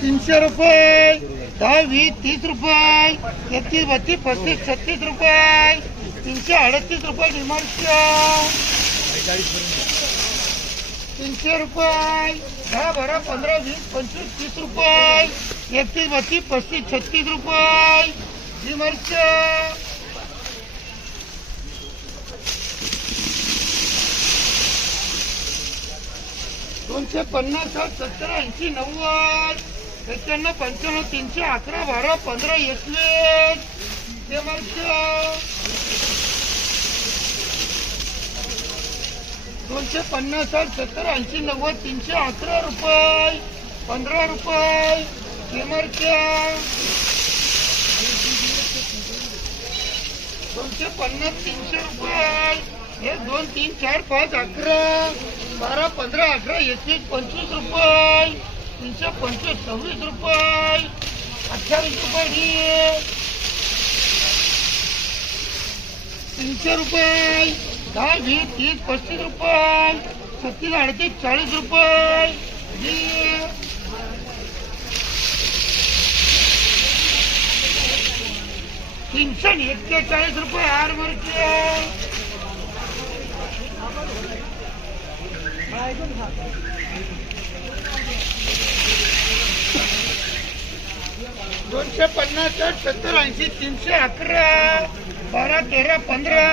तीनशे रुपये. दहा वीस तीस रुपये. एकतीस बत्तीस पस्तीस छत्तीस रुपये. तीनशे अडतीस रुपये डिमार्शा तीनशे रुपये. दहा बारा पंधरा वीस पंचवीस तीस रुपये. एकतीस बत्तीस पस्तीस छत्तीस रुपये. डिमार्शा दोनशे पन्नास साठ सत्तर ऐंशी नव्वद एक्क्याण्णव पंच्याण्णव तीनशे अकरा बारा पंधरा एकवीस. ते दोनशे पन्नास साठ सत्तर ऐंशी नव्वद तीनशे अकरा रुपये. पंधरा रुपये. केमरच्या दोनशे पन्नास तीनशे रुपये. एक दोन तीन चार पाच अकरा बारा पंधरा अठरा एकवीस पंचवीस रुपये. तीनशे पंचवीस सव्वीस रुपये. अठ्ठावीस रुपये ही तीनशे रुपये. दहा वीस तीस पस्तीस रुपये. छत्तीस अडतीस चाळीस रुपये तीनशे एक्केचाळीस रुपये आर वरचे. दोनशे पन्नास सत्तर ऐंशी तीनशे अकरा बारा तेरा पंधरा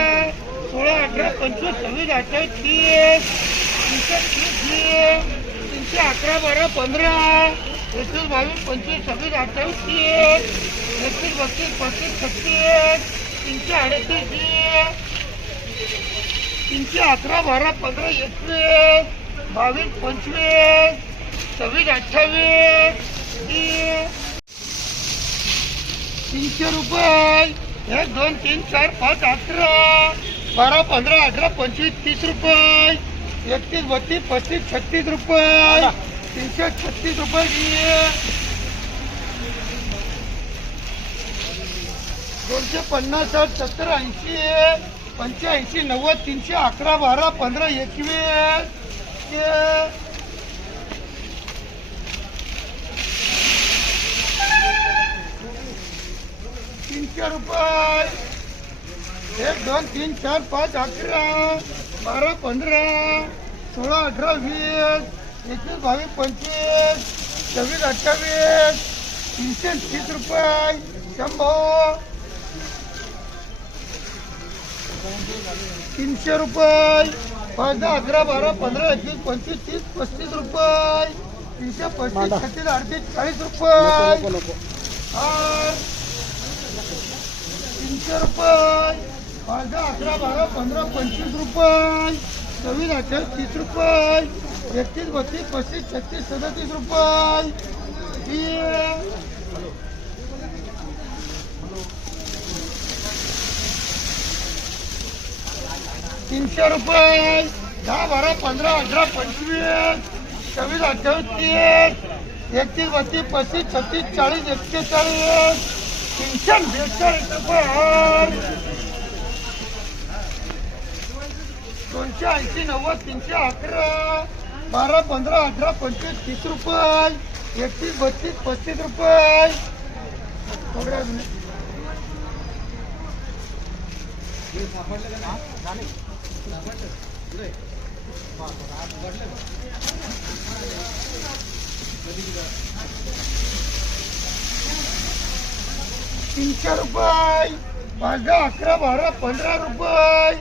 सोळा अठरा पंचवीस सव्वीस अठ्ठावीस तीस तीनशे तीस तीनशे अकरा बारा पंधरा एकवीस बावीस पंचवीस सव्वीस अठ्ठावीस तीस एकतीस बत्तीस पस्तीस छत्तीस तीनशे अडतीस तीस. तीनशे अकरा बारा पंधरा एकवीस बावीस पंचवीस सव्वीस अठ्ठावीस तीनशे रुपये. एक दोन तीन चार पाच अकरा बारा पंधरा अठरा पंचवीस तीस रुपये. एकतीस बत्तीस पस्तीस छत्तीस रुपये. तीनशे छत्तीस रुपये दोनशे पन्नास साठ सत्तर ऐंशी. पंच्याऐंशी नव्वद तीनशे अकरा बारा पंधरा एकवीस. ते तीनशे रुपये. एक दोन तीन चार पाच अकरा बारा पंधरा सोळा अठरा वीस एकवीस बावीस पंचवीस सव्वीस अठ्ठावीस तीनशे तीस रुपये. शंभर. तीनशे रुपये. पाच दहा अकरा बारा पंधरा एकवीस पंचवीस तीस पस्तीस रुपये. तीनशे पस्तीस छत्तीस अडतीस चाळीस रुपये. तीनशे रुपये. पाच दहा अकरा बारा पंधरा पंचवीस रुपये. सव्वीस अठ्ठावीस तीस रुपये. एकतीस बत्तीस पस्तीस छत्तीस सदतीस रुपये. तीनशे रुपये. दहा बारा पंधरा अठरा पंचवीस सव्वीस अठ्ठावीस तीस एकतीस बत्तीस पस्तीस छत्तीस चाळीस एक्केचाळीस. तीनशे बेचाळीस रुपये दोनशे ऐंशी नव्वद तीनशे अकरा बारा पंधरा अठरा पंचवीस तीस रुपये. एकतीस बत्तीस पस्तीस रुपये. थोड्या तीनशे रुपये. पाच दहा अकरा बारा पंधरा रुपये.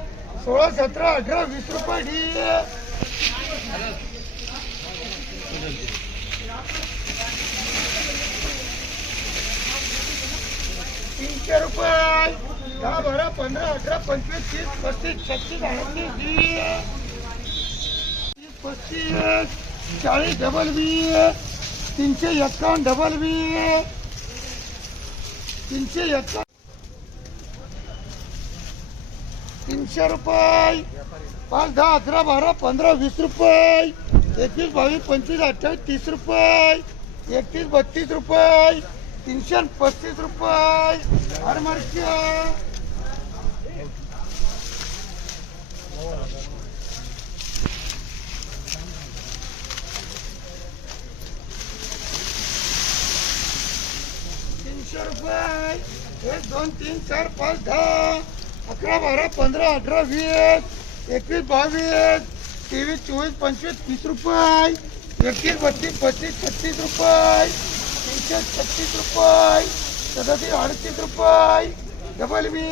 सोळा सतरा अठरा वीस रुपये तीनशे रुपये. दहा बारा पंधरा अठरा पंचवीस तीस पस्तीस छत्तीस अडतीस ढी तीस पस्तीस चाळीस डबल बी तीनशे एक्कावन्न डबल बी तीनशे एक्का तीनशे रुपये. पाच दहा अकरा बारा पंधरा वीस रुपये. एकवीस बावीस पंचवीस अठ्ठावीस तीस रुपये. एकतीस बत्तीस रुपये. तीनशे पस्तीस रुपये. तीनशे रुपये. एक दोन तीन चार पाच दहा अकरा बारा पंधरा अठरा वीस एकवीस बावीस तेवीस चोवीस पंचवीस तीस रुपये. एकतीस बत्तीस पस्तीस छत्तीस रुपये. तीनशे छत्तीस रुपये. सदतीस अडतीस रुपये. डबल बी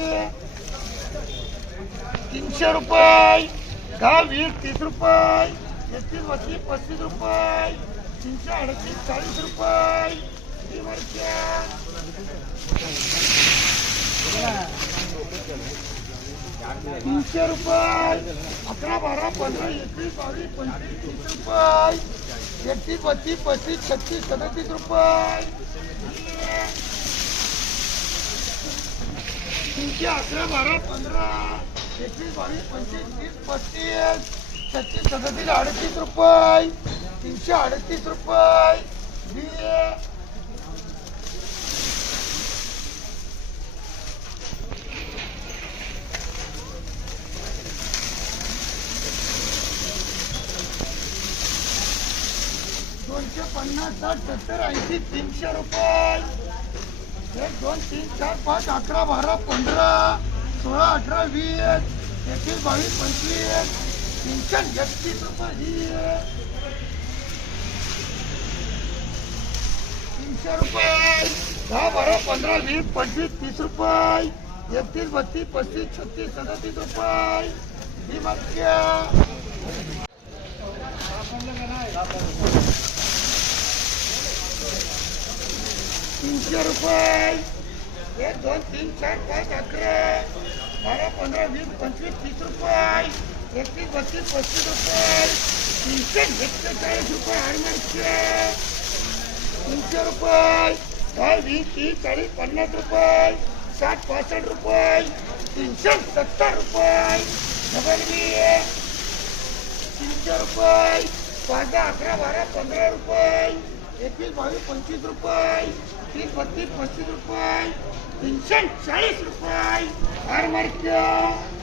तीनशे रुपये. दहा वीस तीस रुपये. एकतीस बत्तीस पस्तीस रुपये. तीनशे अडतीस चाळीस रुपये. तीनशे रुपये. अकरा बारा पंधरा एकवीस बावीस पंचवीस तीस रुपये. एकतीस बत्तीस पस्तीस छत्तीस सदतीस रुपये. तीनशे अकरा बारा पंधरा. एकवीस बावीस पंचवीस तीस पस्तीस. छत्तीस सदतीस अडतीस रुपये. तीनशे अडतीस रुपये. दोनशे पन्नास साठ सत्तर ऐंशी तीनशे रुपये. एक दोन तीन चार पाच अकरा बारा पंधरा. सोळा अठरा वीस एकवीस बावीस पंचवीस तीनशे एकतीस रुपये ही तीनशे रुपये. दहा बारा पंधरा वीस पंचवीस तीस रुपये. एकतीस बत्तीस पस्तीस छत्तीस सदतीस रुपये. ही मक्या तीनशे रुपये. एक दोन तीन चार पाच अकरा. बारा पंधरा वीस पंचवीस तीस रुपये. एकतीस बत्तीस पस्तीस रुपये. तीनशे एक्केचाळीस रुपये हार्मरचे तीनशे रुपये. दहा वीस तीस चाळीस पन्नास रुपये. साठ पासष्ट रुपये. तीनशे सत्तर रुपये. डबल बी तीनशे रुपये. पाच दहा अकरा बारा पंधरा रुपये. एकवीस बावीस पंचवीस रुपये. ती पत्ती पस्तीस रुपये तीनशे चाळीस रुपये. हार मार्क